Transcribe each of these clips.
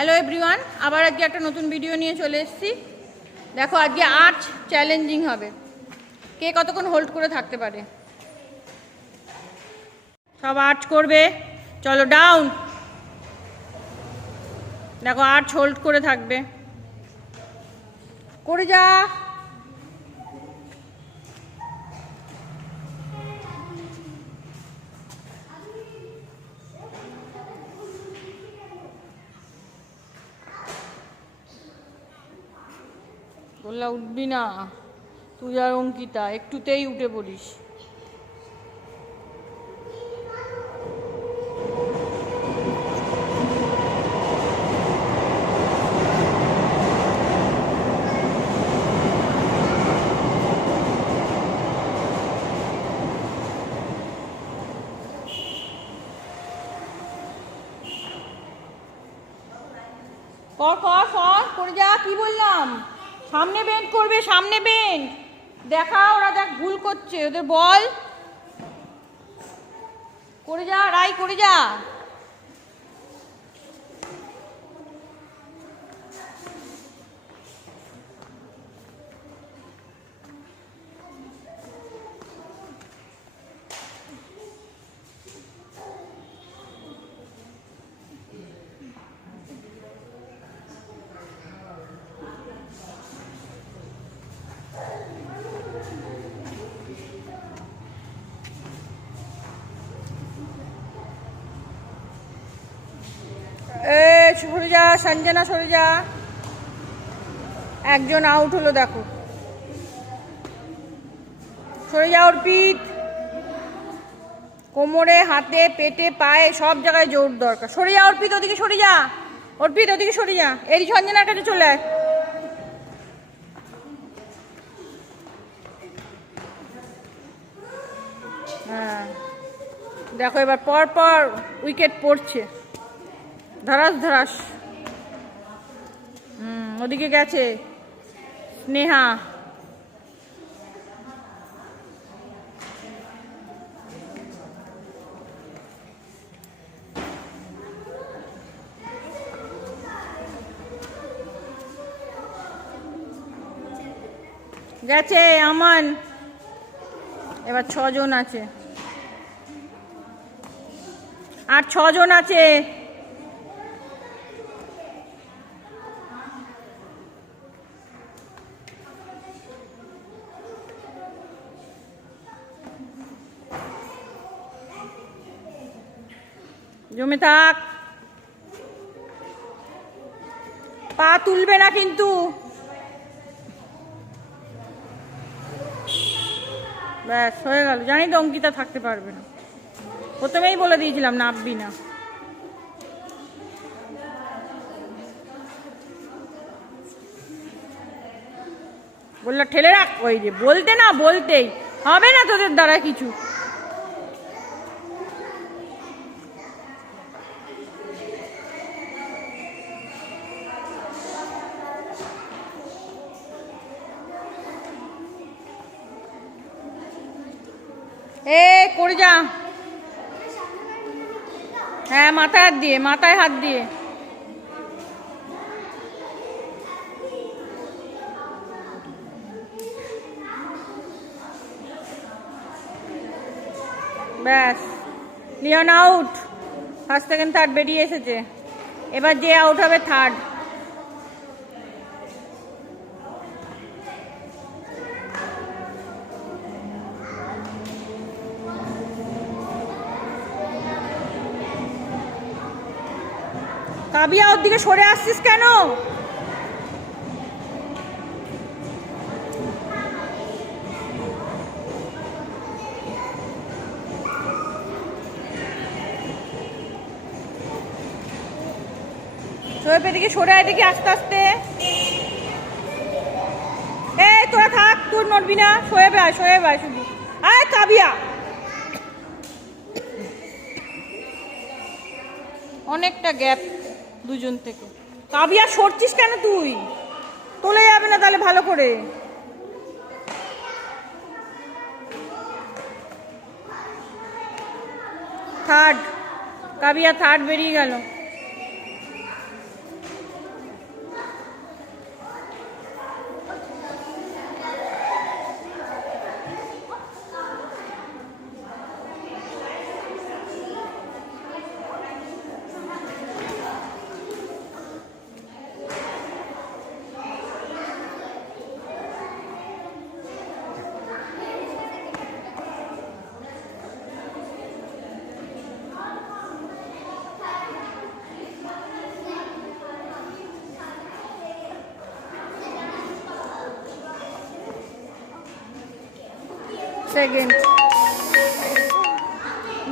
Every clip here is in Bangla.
হ্যালো এভরিওয়ান, আবার আজকে একটা নতুন ভিডিও নিয়ে চলে এসেছি। দেখো আজকে আর্চ চ্যালেঞ্জিং হবে, কে কতক্ষণ হোল্ড করে থাকতে পারে। সব আর্চ করবে, চলো ডাউন। দেখো আর্চ হোল্ড করে থাকবে, করে যা। বললা উঠবি না তুই আর অঙ্কিতা, একটুতেই উঠে পড়িস। কর কর কর, করে যা। কি বললাম, সামনে বেন্ড করবে, সামনে বেন্ড। দেখা, ওরা দেখ ভুল করছে, ওদের বল। করে যা রাই, করে যা। সরে যা সঞ্জনা, সরে যা। একজন আউট হলো, দেখো। সরে যা অর্পিত। কোমরে, হাতে, পেটে, পায়ে সব জায়গায় জোর দরকার। সরে যা অর্পিত, ওদিকে সরে যা। অর্পিত ওদিকে সরে যা, এই সঞ্জনার কাছে চলে আয়। হ্যাঁ দেখো এবার পর পর উইকেট পড়ছে, ধরাস ধরাস। ওদিকে গেছে স্নেহা। গেছে আমান। এবার 6 জন আছে, আর 6 জন আছে। জমে থাক, পা তুলবে না কিন্তু। ব্যাস হয়ে গেল। জানি তো অঙ্কিতা থাকতে পারবে না, প্রথমেই বলে দিয়েছিলাম নামবি না। বললো ঠেলে রাখ, ওই যে বলতে না বলতেই হবে না তোদের দ্বারা কিছু। করে যা। হ্যাঁ মাথায় হাত দিয়ে, মাথায় হাত দিয়ে। ব্যাস, Leon out. First second third বেরিয়ে এসেছে। এবার যে আউট হবে থার্ড। কাবিয়া ওর দিকে সরে আসছিস কেন? সোয়েব এদিকে সরে আয়, এদিকে আস্তে আস্তে। তোরা থাক, তোর নড়বি না। সোয়েব আয়, সোয়েব আয় শুধু। আয় কাবিয়া, অনেকটা গ্যাপ দুজন থেকে। কাবিয়া সরছিস কেন তুই? তোলে যাবে না তাহলে ভালো করে। থার্ড, কাবিয়া থার্ড বেরিয়ে গেল। সেকেন্ড।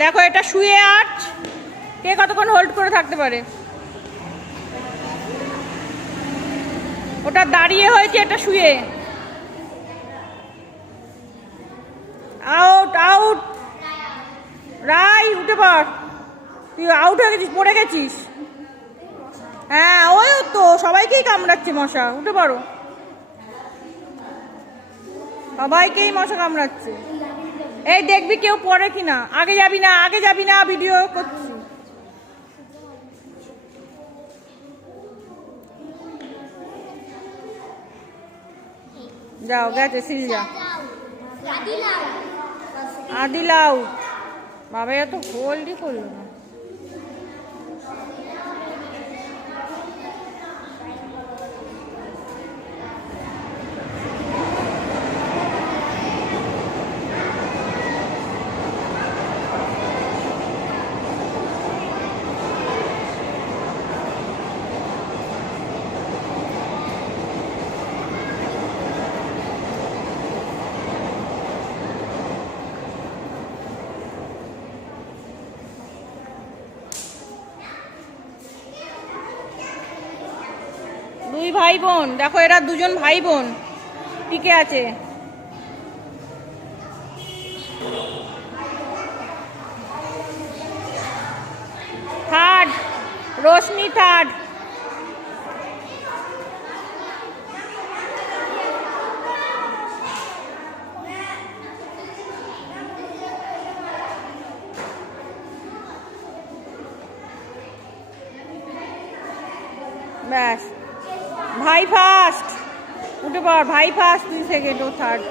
দেখো এটা শুয়ে আর্চ, কে কতক্ষণ হোল্ড করে থাকতে পারে। ওটা দাঁড়িয়ে হয়েছে, এটা শুয়ে। Out out. রাই উঠে পড়, তুই আউট হয়ে গেছিস, পড়ে গেছিস। হ্যাঁ ওই তো সবাইকেই কামড়াচ্ছে মশা, উঠে পড়ো। সবাইকেই মশা কামড়াচ্ছে। এই দেখবি কেউ পড়ে কিনা। আগে যাবি না, আগে যাবি না, ভিডিও করছি। যাও, গেছে সিলজা। আদিল আউট। বাবা এত হোল্ডই করলো না। দুই ভাই বোন, দেখো এরা দুজন ভাই বোন টিকে আছে। Third, Roshni third. ব্যাস, ভাই ফার্স্ট, উঠে পড়। ভাই ফার্স্ট, তুই সেকেন্ড, ও থার্ড।